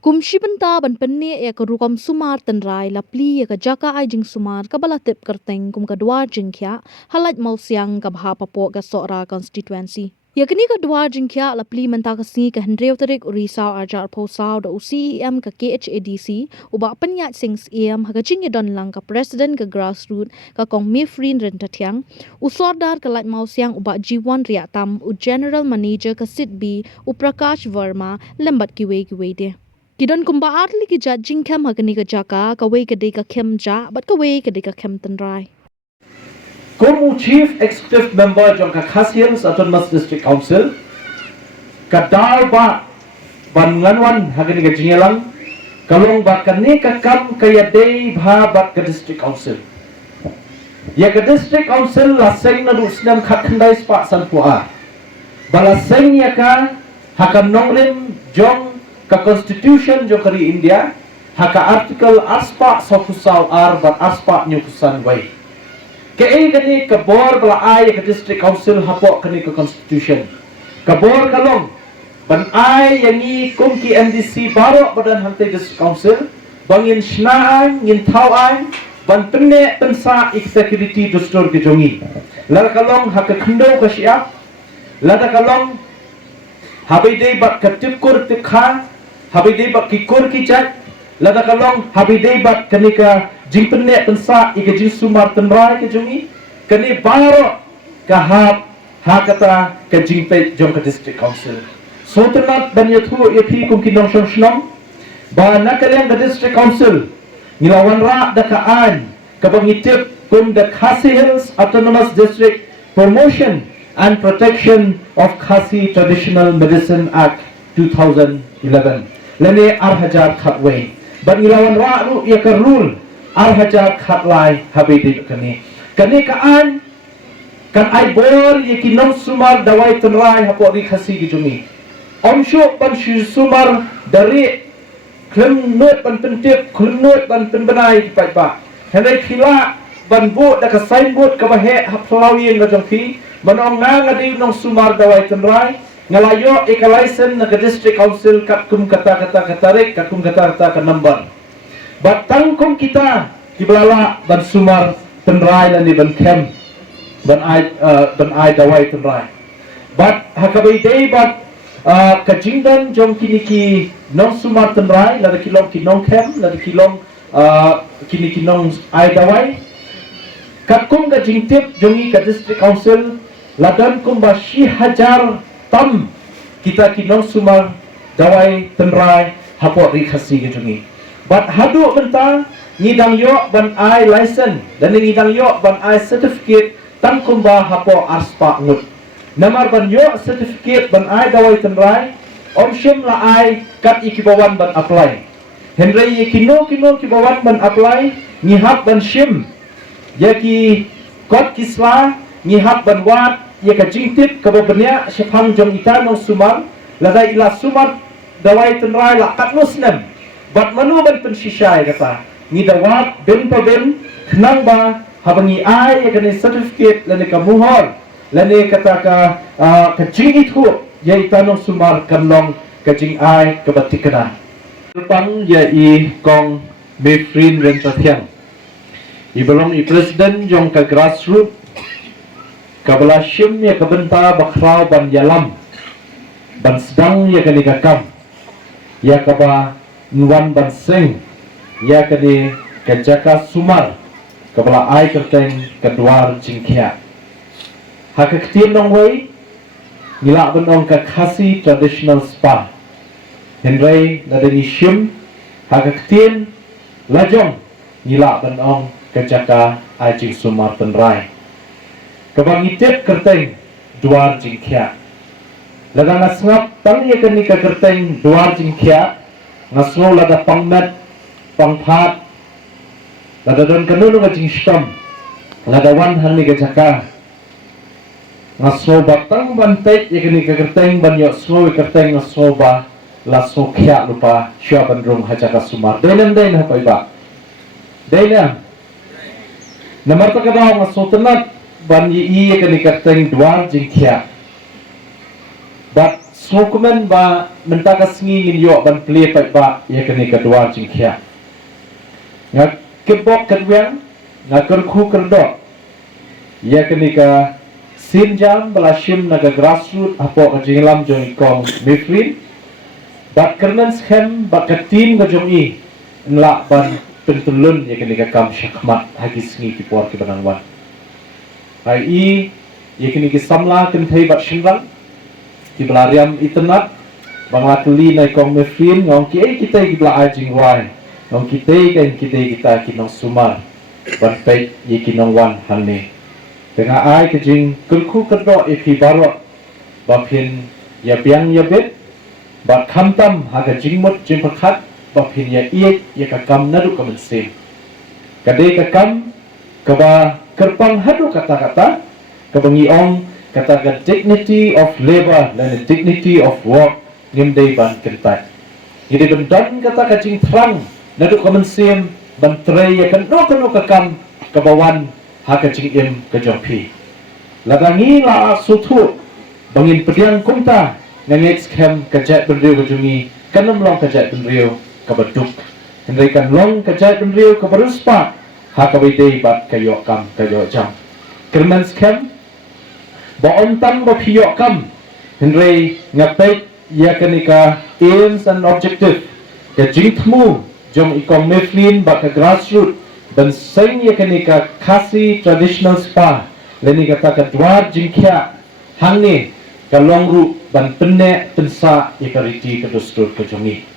Kumshi benta ban penne ya ka rukom sumar Tynrai lapli ya ka Jaka ai jing sumar ka bala tip kerteng kum ka dua jingkya Laitmawsiang ka bha papo ka sora constituency. Ya kini ka dua jingkya lapli menta ka si ka hendreu tarik urisau arjar posau da UCEM ka KHADC uba penyat sings em ha ka jing don lang ka president ka grassroots ka kong mifrin rentatiang usordar ka Laitmawsiang uba G1 riatam u general manager ka Sitbi u Prakash Verma lembat kiwe de. Kidon kumba atli ki ja Khem hagani ka Jaka ka wei ka de ka Khem ja but ka wei ka de ka Khem Tynrai. Como Chief Executive Member Jaka Khasi Autonomous District Council, kadal ba banganwan hagani ka Jingelang, kalong ba kani ka kam kaya day bha ba ka District Council. Ya ka District Council laseng na rusnam khatandai spa sanpua. Balaseng ya ka hakan nonglim jong ka Constitution jo kari India haka artikel aspa sofusal ar bat aspa nyukusan wai. Kaya kani kabor bala ay ka District Council hapo kani ka Constitution. Kabor kalong ban ay yangi kumki MDC baro badan hantai District Council bangin shnaan ngin tawaan ban penne pensa executive dustur ke jongi. Lala kalong haka khndo ka siap. Lada kalong habai dei bat katipkur tikha habai dei bat kikur kijat. Lada kalong habai dei bat kanika jingpenne pensa ika jing sumar Tynrai ke jongi. Kani baro kahap hakata ka jingpe jong ka District Council. So tenat ban yathu yapi kum kinong shnong ba nakaleng ka District Council nilawan ra da kaan kabangitip kum the Khasi Hills Autonomous District Promotion and Protection of Khasi Traditional Medicine Act 2011. Lene arhajar khatway. Ban ilawan ra ru yakar rule arhajar khatlai habedi kani. Kani kaan kan ai bor yakinong sumar dawai Tynrai hapo ri Khasi gijumi. Omsho ban sumar dari klem not ban pentip klem not ban penbenai pai ba. Henai khila ban bu da ka sign board ka bahe haplawi na jongki manong nga ngadi nong sumar dawai Tynrai ngalayo ikalaisen na District Council katkum kata tarik katkum kata ka number batang kum kita kiblala ban sumar Tynrai lani ban Khem ban ai dawai Tynrai bat hakabai dei bat kajingdan jom kiniki nong sumar Tynrai lada kilong kinong Khem lada kilong kini kinong ai dawai katkum ka jingtip jongi ka District Council ladan kumba 1000 tam kita kinong sumar dawai Tynrai hapo ri Khasi gejungi bat hadu benta ngidang yo ban ai license dan ngidang yo ban ai certificate tam kumba hapo aspa ngut namar ban yo certificate ban ai dawai Tynrai omshim la ai kat ikibawan ban apply henry kino kibawan ban apply ngihap ban shim yaki kot kisla ngihap ban wat ya ka jingtip ka babnya syafang jong ita no sumar lada ila sumar dawai Tynrai la katnosnem bat manu ban pensisai kata ni dawat ben pa ben knang ba habangi ai ya kani certificate lane ka muhor lane kata ka jingit ho ya ita no sumar kanlong ka jing ai ka batikana pang ya I kong mefrin rentatiang ibalong I president jong ka grassroots kabala shim ya kabenta bakrau ban yalam ban sedang ya kani kakam ya kaba nuan ban seng ya kani kajaka sumar kabala ai kerteng kedwar jingkya hakaktin nong wei nila benong ka Khasi traditional spa henry nadani shim hakaktin lajong nila benong kajaka ai jing sumar Tynrai kabangitip kerteng duar jingkya lada ngasngap tang ya kani ka kerteng duar jingkya ngasngo lada pangmet pangphat lada don kanunu ka jingstam lada wan hang ni ka Jaka ngasngo batang bantai ya kani ka kerteng ban yo sngo kerteng ngasngo ba lasno kya lupa sya bandrung hajaka sumar denam den ha pai ba denam namar ta kada ngasno tenat ban yi kani kerteng duar jingkya bat Sokumen ba mentaka sengi ngin yo ban play pai ba ya kene kedua jingkhia. Nga kebok kedwang nga kerku kerdo. Ya kene ka sinjam belashim naga grassroot apo ka jinglam jong ikong mifrin. Bat kernan Khem bat katin ka jong i nla ban pentulun ya kene ka kam syakmat hagi sengi ki por ki banangwan. Ai i ya kene ki samla kenthai bat shimrang di belariam internet bangla tuli na ikong mefrin ngong ki kita gibla ajing wai ngong kita kinong sumar ban pei ye kinong wan hanne tengah ai ke jing kulku kedok ipi baro bapin ya biang ya bet bat khamtam haga jingmut jing pakhat bapin ya iek ya kakam nadu kamen kade kakam kaba kerpang hadu kata-kata kabangi ong kata the dignity of labor dan the dignity of work ngimdei ban kentai. Jadi bendan kata kacing terang naduk kemensim ban tray ya kan no kakam kebawan ha kacing im kejompi. Ladangi la sutu bangin pediang kumta ngangit Khem kejat bendriu kejungi kanam long kejat bendriu kebeduk. Hendaikan long kejat bendriu keberuspa ha kabidei bat kayo kam kayo jam. Kerman Khem Baontan ba piyok kam Tynrai ngapet ya kenika aims and objective ke jingtmu jom ikong meflin ba ke grassroot dan seng ya kenika Khasi traditional spa leni kata ke dwar jingkhia hangne ke longru ban penne tensa ya ke riti ke dostur ke jongi